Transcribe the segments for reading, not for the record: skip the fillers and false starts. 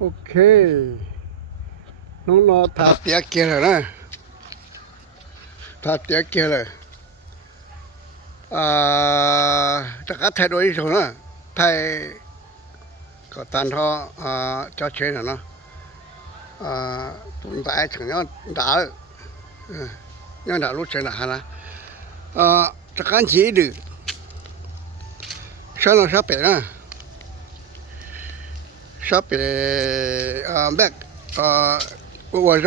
โอเคน้องรอถาเตียเกียร์เลยนะถาเตียเกียร์เลยแต่ก็ไทยโดยที่สุดนะไทยก็ตันท่อเจ้าเชนเนาะตุนตายถึงย้อนด่าย้อนด่ารู้เชนนะนะแต่การจีดื้อฉันเราชอบเป็ดนะชอบเป็ดแบกวัวโจ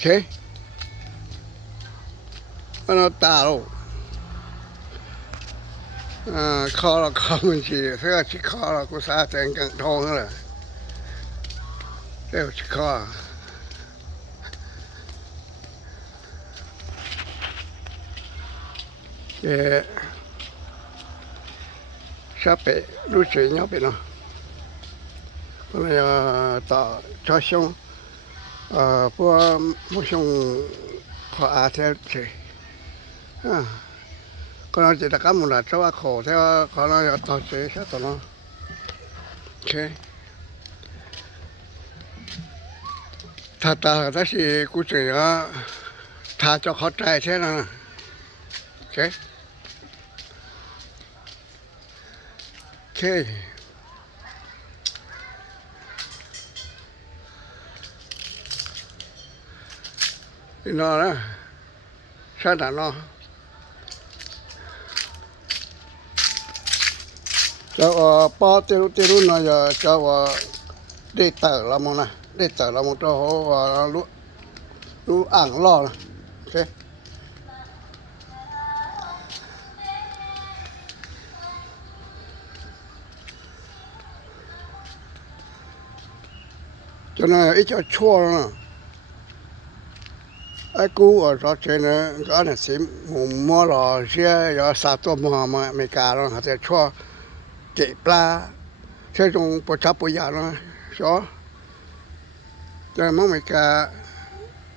เชมันตาโล考了考进去，非要去考了，给啥真更头疼了，这要去考啊。这小白入水鸟白了，我们要到朝乡，不木乡考阿才去，ก็เราจะตะกัมุนละเจ้าว่าขอแต่ว่าเขาเราจะต่อเสียใช่ตัวเนาะโอเคถ้าสิกูเจอถ้าจะเข้าใจใช่ไหมโอเคโอเคนี่เนาะนะใช่แต่เนาะเจ้าป้อเตรุน่ะเจ้าได้เต๋อละมั้งนะได้เต๋อละมั้งเจ้าเขารู้อ่างล่อนะโอเคcho nên ít cho chua nó ai cú ở đó trên nó cái này xí mua lò xe giờ sao tôi mua mà mấy cá nó hay là chua chị pla xe trong bộ chắp bộ giả nó đó cho mong mấy cá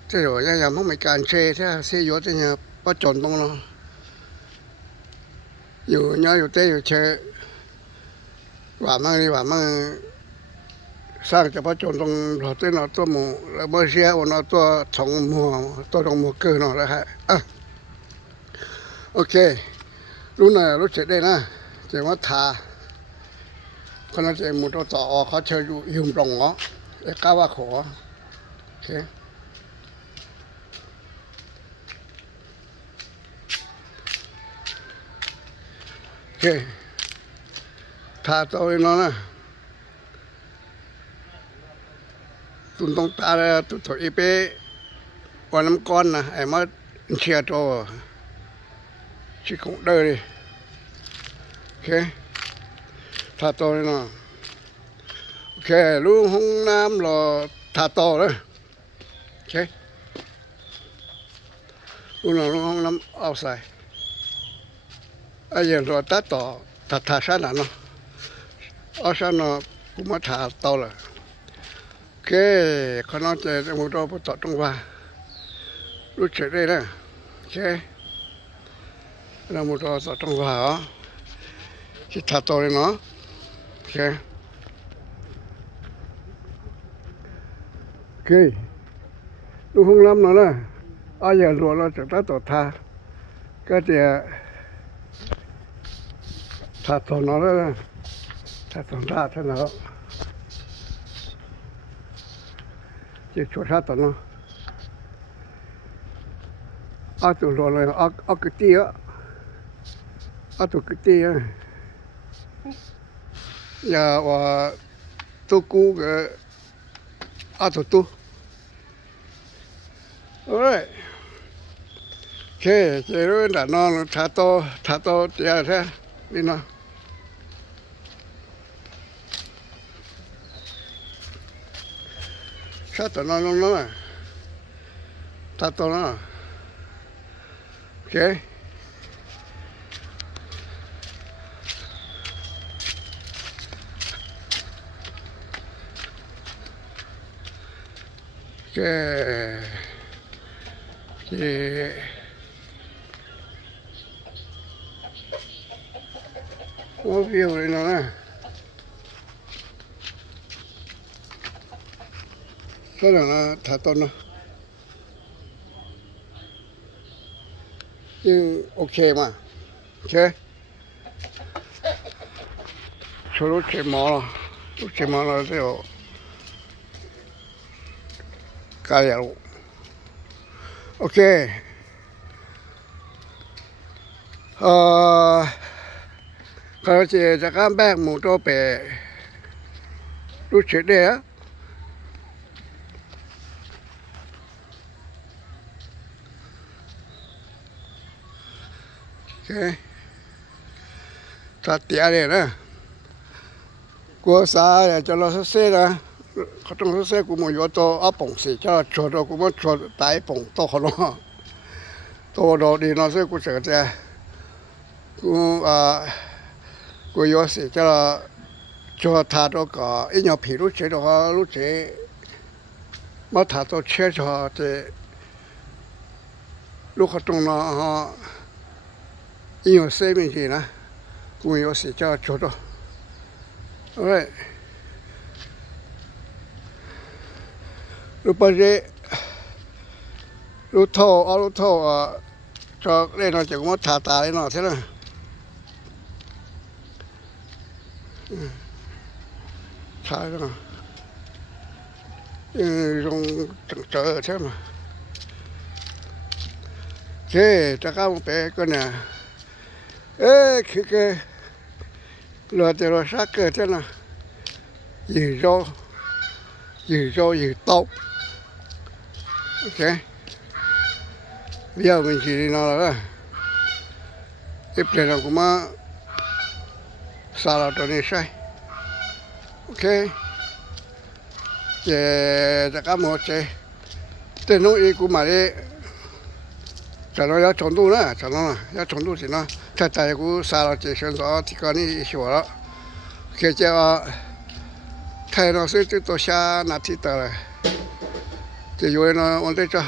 thế rồi giờ mong mấy cá xe thế xe vô thế nhà bắt chọn đông nóอยู่เนาะอยู่เต้อยู่เชว่ามั่งนี่ว่ามั่งสร้างเฉพาะจนตรงหัวเต้นเอาตัวหมูแล้วเมื่อเช้าวันเอาตัวสองหมูตัวตรงหมูเกินเนาะแล้วฮะโอเครู้หน่อยรู้เสร็จได้นะเจ้าว่าทาคนนั้นเจ้าหมูตัวต่อเขาเชิญอยู่ตรงเนาะไอ้ก้าวว่าขอโอเคโอเคทาตัวเนาะนะตุนตรงตาตุถอยไปวันน้ำก้อนนะไอ้มาเชียร์ตัวชิคงเดอร์ดิโอเคทาโตเลยเนาะโอเครู้ห้องน้ำรอทาโตเลยโอเครู้หน่อยรู้ห้องน้ำเอาใส่ไอ้ยังรอตัดต่อทาชั้นเนาะเอาชั้นเนาะกูมาทาโตเลยโอเคคนน้องจะมุดเอาไปต่อตรงว่ารู้เฉยได้นะโอเคเรามุดเอาต่อตรงว่าอ๋อที่ทาโตเลยเนาะโอเคโอเคดูห้องน้ำหน่อยนะเอาอย่างรัวเราจะตัดต่อทาก็จะทาต่อหน่อยแล้วนะทาต่อทาท่านแล้วจะช่วยทาต่อเนาะเอาตัวรัวเลยเอากระตี้อ่ะเอาตัวกระตี้อ่ะอย่าว่าตัวกูก็เอาตัวตู้โอ้ยโอเคเจ้ารู้ด่านอนทาโตเจ้าแท้นี่เนาะชาตัวนอนลงเนาะทาโตเนาะโอเคโอเคโอ้พี่เลยเนาะ这两个太多了，应 OK 嘛？OK， 除了睫毛了，睫毛了就加油 OK， เขาจะข้ามแบกหมูตัวเป๋รู้สึกได้อะโอเคถ้าเตี้ยเลยนะกลัวสายจะรอสักเส้นนะเขาต้องสักเส้นกูมันอยู่ตัวเอาป่งสิจะชดกูมันชดตายป่งตัวเขาเนาะตัวโดดีเนาะซึ่งกูเสียใจกูกู有时叫做他这个一鸟皮路车的话，路车没他到车上的路可中了哈，一有生命体呢，我有时叫做的，喂，路不是路头啊路头啊，这那那就我他打的那些了。sai đó dùng chợ thế mà thế ta cao một bé con nè ê cái lừa thì lừa sát cơ thế nào gì tao ok bây giờ mình chỉ đi nào là tiếp theo là cũng mà sao là tôi đi sai ok giờ tất cả mọi chuyện tên nó ý của mà đi cho nó có冲突呢cho nó có冲突thì nó thay thay của sao là chỉ选择thì có ní hiểu đó khi cho thay nó sẽ tiếp tục xa nát thì tờ thì rồi nó ổn định cho